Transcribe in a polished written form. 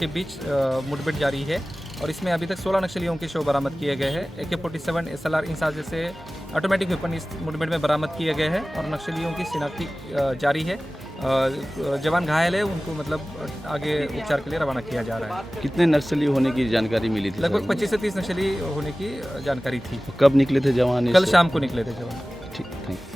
के beach मुठभेड़ जारी है और इसमें अभी तक 16 नक्सलियों के शव बरामद किए गए हैं। AK-47 SLR इंसास जैसे ऑटोमेटिक वेपन इस मुठभेड़ में बरामद किए गए हैं और नक्सलियों की शिनाख्ती जारी है। जवान घायल है, उनको मतलब आगे उपचार के लिए रवाना किया जा रहा है। कितने नक्सली होने की जानकारी मिली थी? लगभग 25 से 30 नक्सली होने की जानकारी थी। कब निकले थे जवान? कल शाम को निकले थे जवान। ठीक, थैंक यू।